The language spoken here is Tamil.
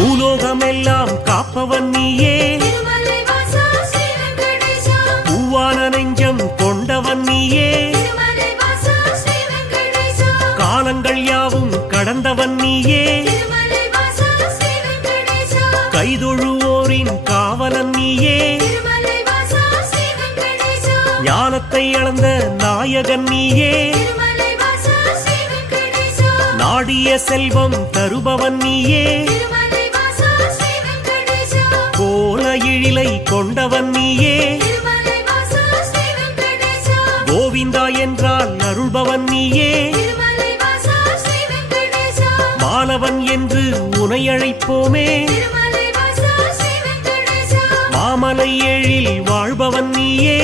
பூலோகமெல்லாம் காப்பவன் நீயே, பூவான நெஞ்சம் கொண்டவன் நீயே, காலங்கள் யாவும் கடந்தவன் நீயே, கைதொழுவோரின் காவலன் நீயே, ஞானத்தை அளந்த நாயகன் நீயே, நாடிய செல்வம் தருபவன் நீயே, கோல எழிலை கொண்டவன் நீயே, கோவிந்தா என்றால் அருள்பவன் நீயே, மாலவன் என்று உனை அழைப்போமே, மாமலை எழில் வாழ்பவன் நீயே,